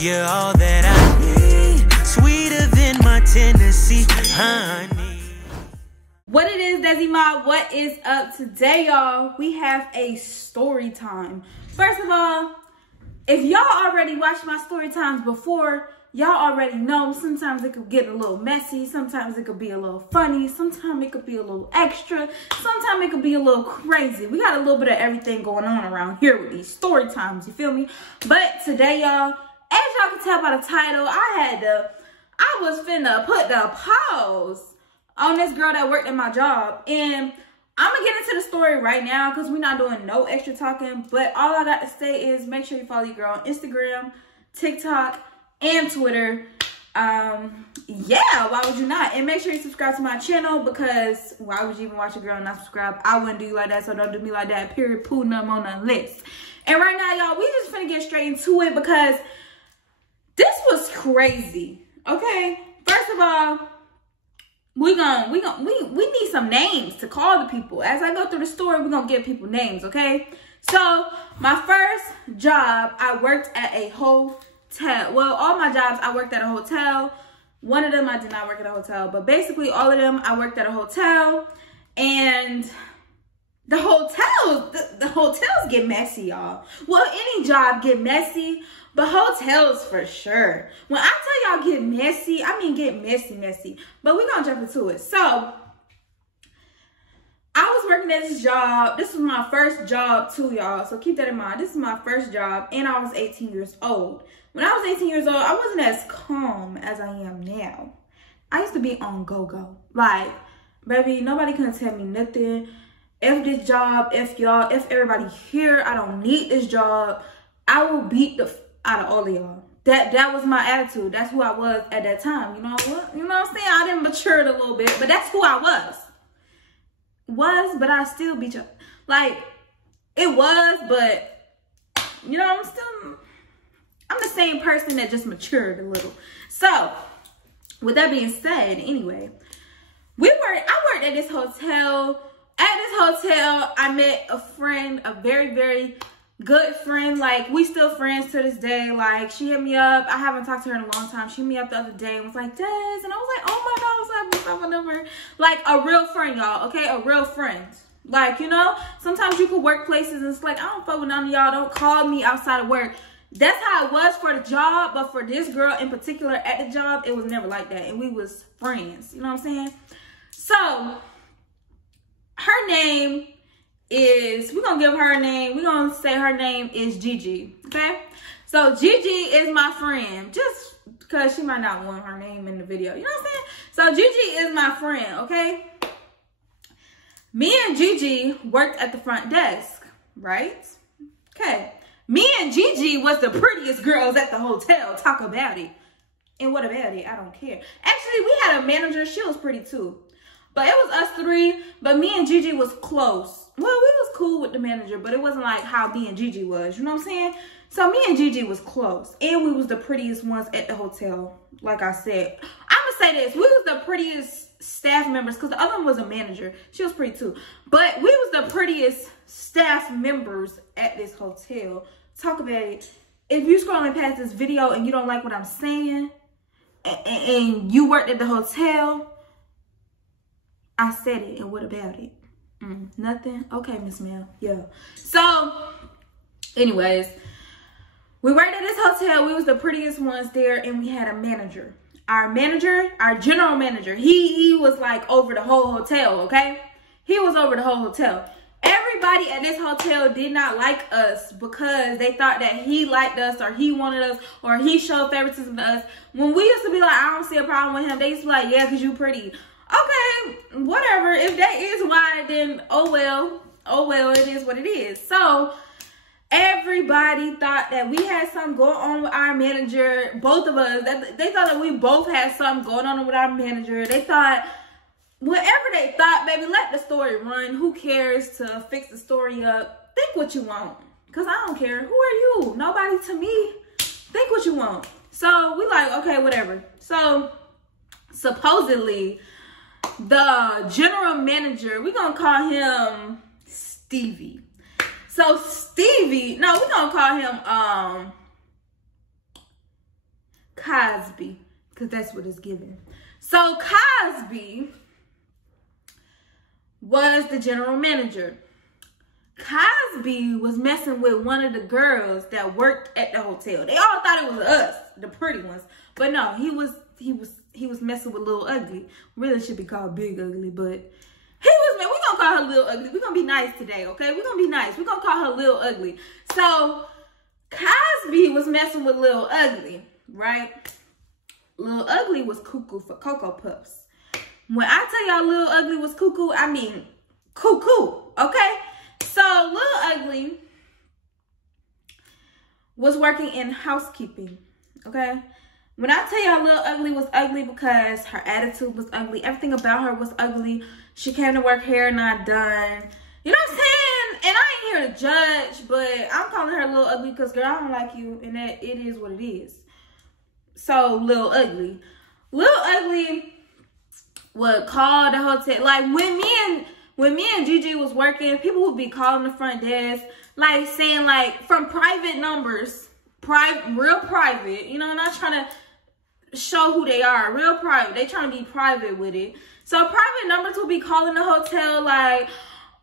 You're all that I need, sweeter than my Tennessee honey. What it is, Desi Mob, what is up today, y'all? We have a story time. First of all, if y'all already watched my story times before, y'all already know sometimes it could get a little messy, sometimes it could be a little funny, sometimes it could be a little extra, sometimes it could be a little crazy. We got a little bit of everything going on around here with these story times, you feel me? But today, y'all, as y'all can tell by the title, I was finna put the pause on this girl that worked at my job. And I'm gonna get into the story right now because we're not doing no extra talking. But all I got to say is make sure you follow your girl on Instagram, TikTok, and Twitter. Yeah, why would you not? And make sure you subscribe to my channel, because why would you even watch a girl and not subscribe? I wouldn't do you like that, so don't do me like that. Period. Poo, nothing on the list. And right now, y'all, we just finna get straight into it because this was crazy. Okay, first of all, we need some names to call the people. As I go through the story, we're gonna give people names, okay? So my first job, I worked at a hotel. Well, all my jobs, I worked at a hotel. One of them, I did not work at a hotel, but basically all of them, I worked at a hotel. And the hotels get messy, y'all. Well, any job get messy, but hotels for sure. When I tell y'all get messy, I mean get messy. But we're gonna jump into it. So I was working at this job. This was my first job too, y'all. So keep that in mind. This is my first job, and I was 18 years old. When I was 18 years old, I wasn't as calm as I am now. I used to be on go-go. Like, baby, nobody can tell me nothing. If this job, if everybody here, I don't need this job, I will beat the out of all of y'all. That was my attitude. That's who I was at that time. You know what? You know what I'm saying? I didn't mature a little bit, but that's who I was. But I still beat you. Like, it was, but you know, I'm the same person that just matured a little. So, with that being said, anyway, I worked at this hotel. At this hotel, I met a friend, a very, very good friend. Like, we still friends to this day. Like, she hit me up. I haven't talked to her in a long time. She hit me up the other day and was like, Des. And I was like, oh my God, what's up? Whatever. Like, a real friend, y'all. Okay, a real friend. Like, you know, sometimes you could work places and it's like, I don't fuck with none of y'all. Don't call me outside of work. That's how it was for the job. But for this girl in particular at the job, it was never like that. And we was friends. You know what I'm saying? So, her name is, we're going to give her a name. We're going to say her name is Gigi, okay? So, Gigi is my friend, just because she might not want her name in the video. You know what I'm saying? So, Gigi is my friend, okay? Me and Gigi worked at the front desk, right? Okay. Me and Gigi was the prettiest girls at the hotel. Talk about it. And what about it? I don't care. Actually, we had a manager. She was pretty, too. But it was us three, but me and Gigi was close. Well, we was cool with the manager, but it wasn't like how me and Gigi was, you know what I'm saying? So me and Gigi was close, and we was the prettiest ones at the hotel, like I said. I'm gonna say this, we was the prettiest staff members, because the other one was a manager. She was pretty too. But we was the prettiest staff members at this hotel. Talk about it. If you scrolling past this video and you don't like what I'm saying, and you worked at the hotel, I said it, and what about it? Nothing? Okay, Miss Mel. Yeah. So, anyways, we worked at this hotel. We was the prettiest ones there, and we had a manager. Our manager, our general manager, he was like over the whole hotel, okay? He was over the whole hotel. Everybody at this hotel did not like us because they thought that he liked us or he wanted us or he showed favoritism to us. When we used to be like, I don't see a problem with him, they used to be like, yeah, because you pretty. Okay, whatever. If that is why, then oh well, it is what it is. So everybody thought that we had something going on with our manager. Both of us, they thought that we both had something going on with our manager. They thought, whatever they thought, baby, let the story run. Who cares to fix the story up? Think what you want, because I don't care. Who are you? Nobody to me. Think what you want. So we like, okay, whatever. So supposedly the general manager, we're gonna call him Stevie. So Stevie, no, we're gonna call him Cosby, because that's what it's given. So Cosby was the general manager. Cosby was messing with one of the girls that worked at the hotel. They all thought it was us, the pretty ones. But no, he was messing with Lil Ugly. Really should be called Big Ugly, but he was, man, we're gonna call her Lil Ugly. We're gonna be nice today, okay? We're gonna be nice. We're gonna call her Lil Ugly. So Cosby was messing with Lil Ugly, right? Lil Ugly was cuckoo for Cocoa Puffs. When I tell y'all Lil Ugly was cuckoo, I mean cuckoo, okay? So Lil Ugly was working in housekeeping, okay? When I tell y'all Lil Ugly was ugly because her attitude was ugly, everything about her was ugly. She came to work hair not done. You know what I'm saying? And I ain't here to judge, but I'm calling her Lil Ugly because, girl, I don't like you, and that it is what it is. So Lil Ugly. Lil Ugly would call the hotel. Like when me and Gigi was working, people would be calling the front desk, like saying like from private numbers, real private, you know, not trying to show who they are, real private. They trying to be private with it. So private numbers will be calling the hotel like,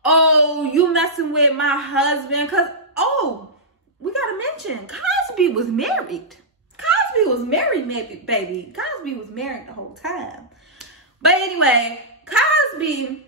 oh, you messing with my husband. Cause, oh, we gotta mention, Cosby was married. Cosby was married, baby. Cosby was married the whole time. But anyway, Cosby,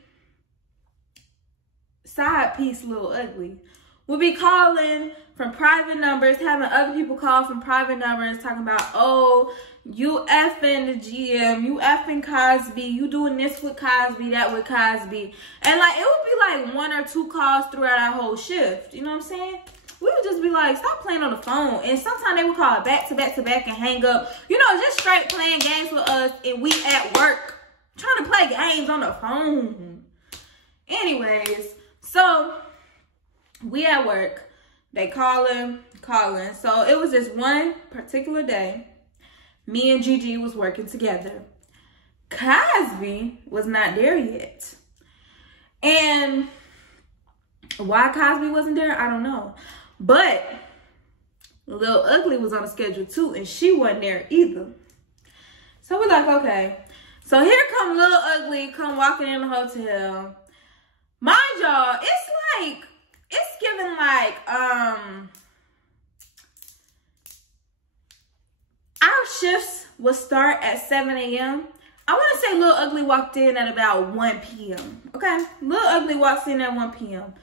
side piece Lil Ugly, would be calling from private numbers, having other people call from private numbers, talking about, oh, you effing the GM, you effing Cosby, you doing this with Cosby, that with Cosby. And like, it would be like 1 or 2 calls throughout our whole shift. You know what I'm saying? We would just be like, stop playing on the phone. And sometimes they would call back to back to back and hang up. You know, just straight playing games with us and we at work. Trying to play games on the phone. Anyways, so we at work. They calling. So it was this one particular day. Me and Gigi was working together. Cosby was not there yet. And why Cosby wasn't there, I don't know. But Lil Ugly was on the schedule too, and she wasn't there either. So we're like, okay. So here come Lil Ugly, come walking in the hotel. Mind y'all, it's giving like, our shifts will start at 7 a.m. I want to say Lil Ugly walked in at about 1 p.m. Okay? Lil Ugly walks in at 1 p.m.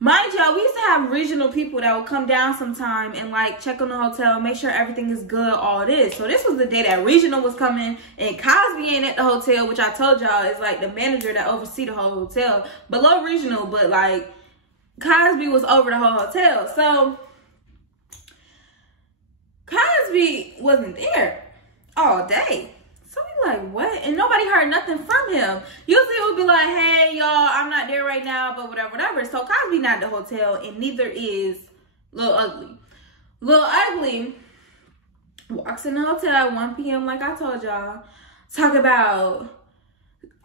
Mind y'all, we used to have regional people that would come down sometime and like check on the hotel, make sure everything is good, all this. So this was the day that regional was coming and Cosby ain't at the hotel, which I told y'all is like the manager that oversee the whole hotel. Below regional, but like Cosby was over the whole hotel. So Cosby wasn't there all day. So we like, what? And nobody heard nothing from him. Usually it would be like, hey, y'all, I'm not there right now, but whatever. So Cosby not at the hotel, and neither is Lil Ugly. Lil Ugly walks in the hotel at 1 p.m. like I told y'all. Talk about,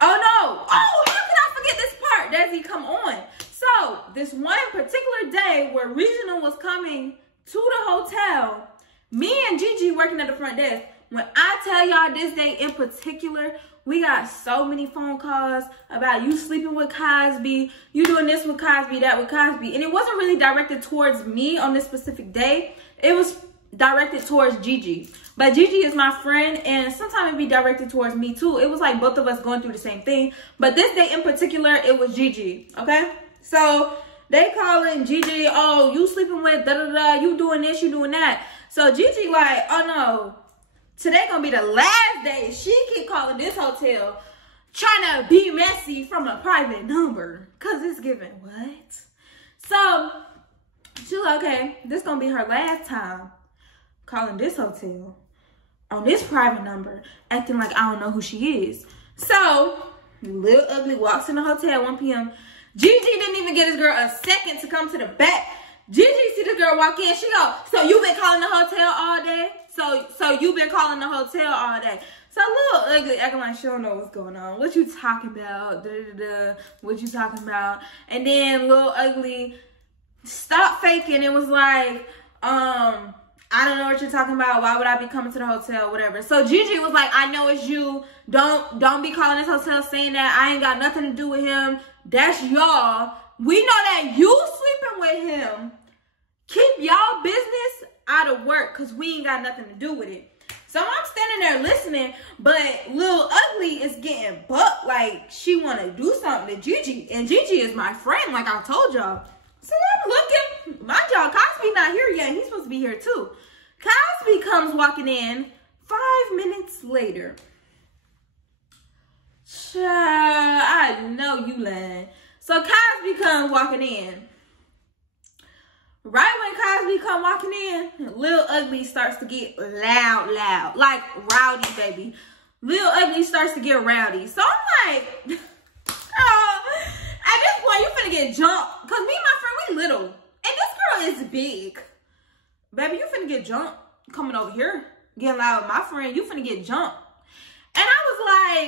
oh no, oh, how can I forget this part? Desi, come on. So this one particular day where regional was coming to the hotel, me and Gigi working at the front desk. When I tell y'all this day in particular, we got so many phone calls about you sleeping with Cosby, you doing this with Cosby, that with Cosby. And it wasn't really directed towards me on this specific day. It was directed towards Gigi. But Gigi is my friend, and sometimes it'd be directed towards me too. It was like both of us going through the same thing. But this day in particular, it was Gigi, okay? So they calling Gigi, oh, you sleeping with da-da-da, you doing this, you doing that. So Gigi like, oh no, today gonna be the last day. She keep calling this hotel, trying to be messy from a private number. Cause it's giving what? So she's like, okay, this gonna be her last time calling this hotel on this private number, acting like I don't know who she is. So Lil Ugly walks in the hotel at 1 p.m. Gigi didn't even get this girl a second to come to the back. Gigi see this girl walk in, she go, so you been calling the hotel all day? So you been calling the hotel all day. So Lil Ugly acting like she don't know what's going on. What you talking about? Da-da-da-da. What you talking about? And then Lil Ugly stopped faking and was like, I don't know what you're talking about. Why would I be coming to the hotel? Whatever. So Gigi was like, I know it's you. Don't be calling this hotel saying that. I ain't got nothing to do with him. That's y'all. We know that you sleeping with him. Keep y'all business out of work because we ain't got nothing to do with it. So I'm standing there listening, but Lil Ugly is getting bucked like she want to do something to Gigi. And Gigi is my friend, like I told y'all. So I'm looking. Mind y'all, Cosby not here yet. He's supposed to be here too. Cosby comes walking in 5 minutes later. Child, I know you lying. So Cosby comes walking in. Right when Cosby come walking in, Lil Ugly starts to get loud. Like rowdy, baby. Lil Ugly starts to get rowdy. So I'm like, oh, at this point, you finna get jumped. Because me and my friend, we little. And this girl is big. Baby, you finna get jumped coming over here. Getting loud with my friend, you finna get jumped. And I was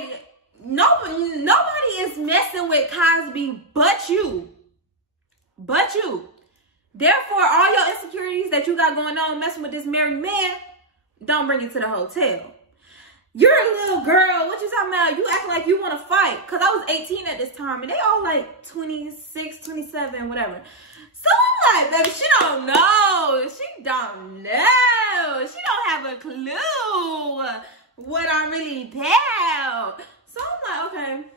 like, nobody is messing with Cosby but you. But you. Therefore, all your insecurities that you got going on messing with this married man, don't bring it to the hotel. You're a little girl. What you talking about? You acting like you want to fight. Because I was 18 at this time. And they all like 26, 27, whatever. So I'm like, baby, she don't know. She don't know. She don't have a clue what I'm really about. So I'm like, okay.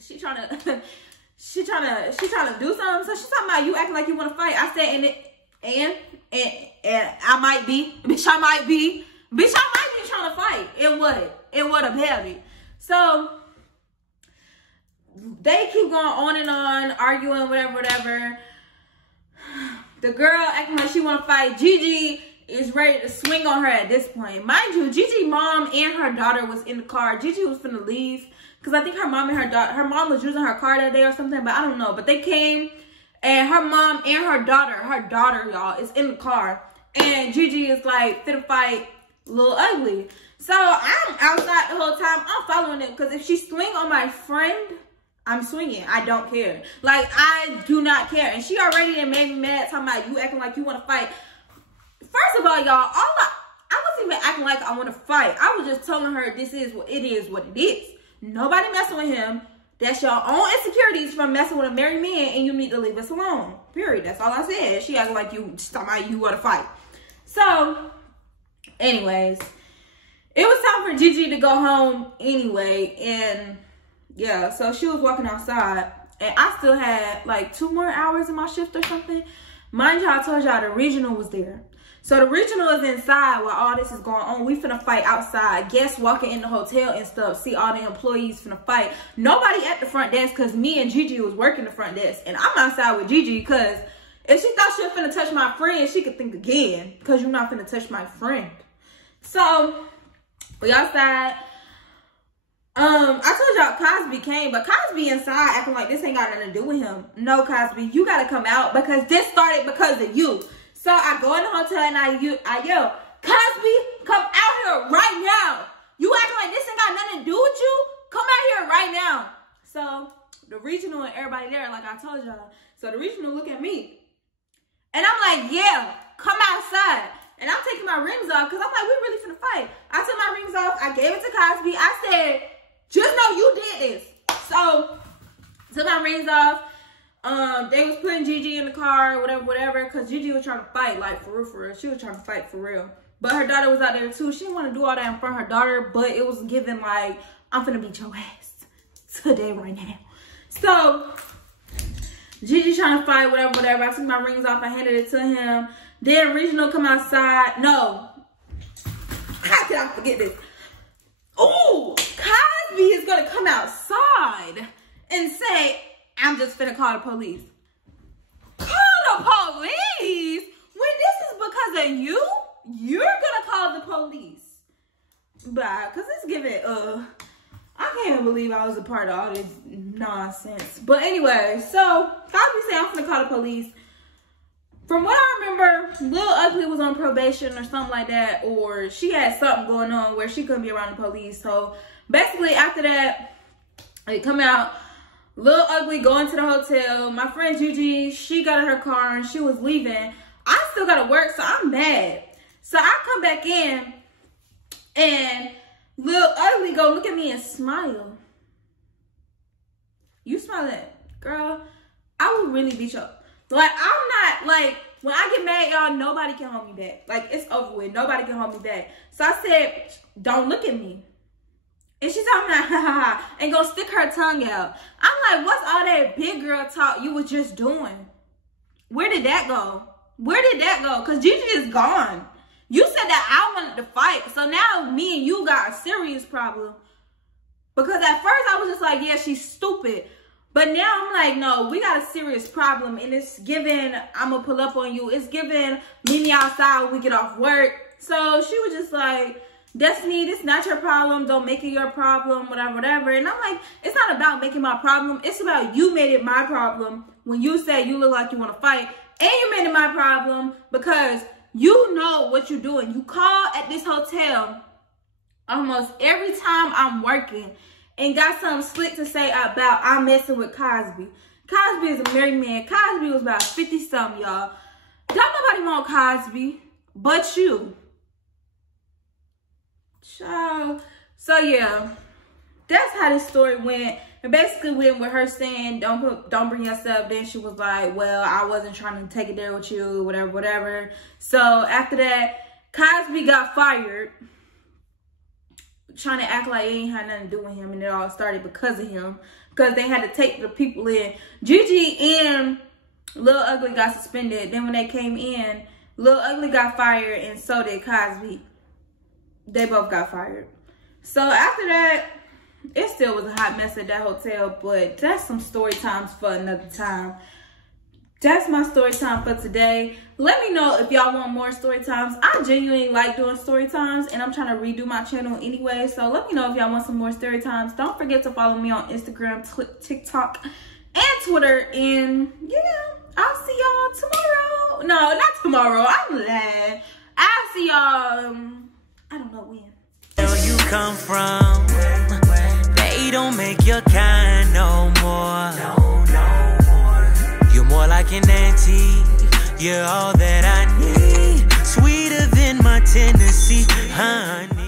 She trying to do something. So she's talking about you acting like you want to fight. I said, and I might be. Bitch, I might be. Bitch, I might be trying to fight. And what? And what about it? So they keep going on and on, arguing, whatever. The girl acting like she want to fight. Gigi is ready to swing on her at this point. Mind you, Gigi mom and her daughter was in the car. Gigi was finna leave because I think her mom and her mom was using her car that day or something, but I don't know. But they came and her mom and her daughter, y'all, is in the car. And Gigi is like finna fight Lil Ugly. So I'm outside the whole time. I'm following it because if she swing on my friend, I'm swinging. I don't care. Like, I do not care. And she already done made me mad talking about you acting like you want to fight. First of all, y'all, I wasn't even acting like I want to fight. I was just telling her this is what it is. Nobody messing with him. That's your own insecurities from messing with a married man, and you need to leave us alone. Period. That's all I said. She acting like you talking about you want to fight. So, anyways, it was time for Gigi to go home anyway, and yeah, so she was walking outside, and I still had like 2 more hours in my shift or something. Mind you, I told y'all the regional was there. So the regional is inside while all this is going on. We finna fight outside. Guests walking in the hotel and stuff. See all the employees finna fight. Nobody at the front desk because me and Gigi was working the front desk. And I'm outside with Gigi because if she thought she was finna touch my friend, she could think again. Because you're not finna touch my friend. So we outside. I told y'all Cosby came, but Cosby inside acting like this ain't got nothing to do with him. No, Cosby, you gotta come out because this started because of you. So I go in the hotel and I yell, Cosby, come out here right now. You acting like this ain't got nothing to do with you? Come out here right now. So the regional and everybody there, like I told y'all. So the regional look at me. And I'm like, yeah, come outside. And I'm taking my rings off because I'm like, we really finna fight. I took my rings off. I gave it to Cosby. I said, just know you did this. So took my rings off. They was putting Gigi in the car, whatever, because Gigi was trying to fight, like, for real. She was trying to fight for real. But her daughter was out there, too. She didn't want to do all that in front of her daughter, but it was given, like, I'm finna beat your ass today, right now. So, Gigi trying to fight, whatever. I took my rings off. I handed it to him. Then Regional come outside. No. How can I forget this? Ooh, Cosby is going to come outside and say, I'm just finna call the police. Call the police? When this is because of you, you're gonna call the police. Bye, because it's giving, I can't even believe I was a part of all this nonsense. But anyway, so Cosby said I'm finna call the police. From what I remember, Lil Ugly was on probation or something like that, or she had something going on where she couldn't be around the police. So basically after that, they come out, Lil Ugly going to the hotel. My friend Gigi, she got in her car and she was leaving. I still gotta work, so I'm mad. So I come back in, and Lil Ugly go look at me and smile. You smile at, girl, I will really beat you up. Like, I'm not, like, when I get mad, y'all, nobody can hold me back. Like, it's over with. Nobody can hold me back. So I said, don't look at me. And she's talking like, ha ha ha, and gonna stick her tongue out. I'm like, what's all that big girl talk you was just doing? Where did that go? Where did that go? Because Gigi is gone. You said that I wanted to fight. So now me and you got a serious problem. Because at first I was just like, yeah, she's stupid. But now I'm like, no, we got a serious problem. And it's giving, I'm going to pull up on you. It's giving, meet me outside when we get off work. So she was just like, Destiny, this is not your problem. Don't make it your problem, whatever, whatever. And I'm like, it's not about making my problem. It's about you made it my problem when you said you look like you want to fight. And you made it my problem because you know what you're doing. You call at this hotel almost every time I'm working and got something slick to say about I'm messing with Cosby. Cosby is a married man. Cosby was about 50-something, y'all. Don't nobody want Cosby but you. So yeah, that's how this story went. And basically went with her saying, don't bring yourself. Then she was like, well, I wasn't trying to take it there with you, whatever, whatever. So after that, Cosby got fired, trying to act like it ain't had nothing to do with him, and it all started because of him, because they had to take the people in. Gigi and Lil Ugly got suspended. Then when they came in, Lil Ugly got fired, and so did Cosby. They both got fired. So after that, it still was a hot mess at that hotel, but that's some story times for another time. That's my story time for today. Let me know if y'all want more story times. I genuinely like doing story times, and I'm trying to redo my channel anyway. So let me know if y'all want some more story times. Don't forget to follow me on Instagram, TikTok, and Twitter. And yeah, I'll see y'all tomorrow. No, not tomorrow. I'm lying. I'll see y'all, I don't know when. Where you come from, they don't make your kind no more. You're more like an auntie. You're all that I need. Sweeter than my Tennessee honey.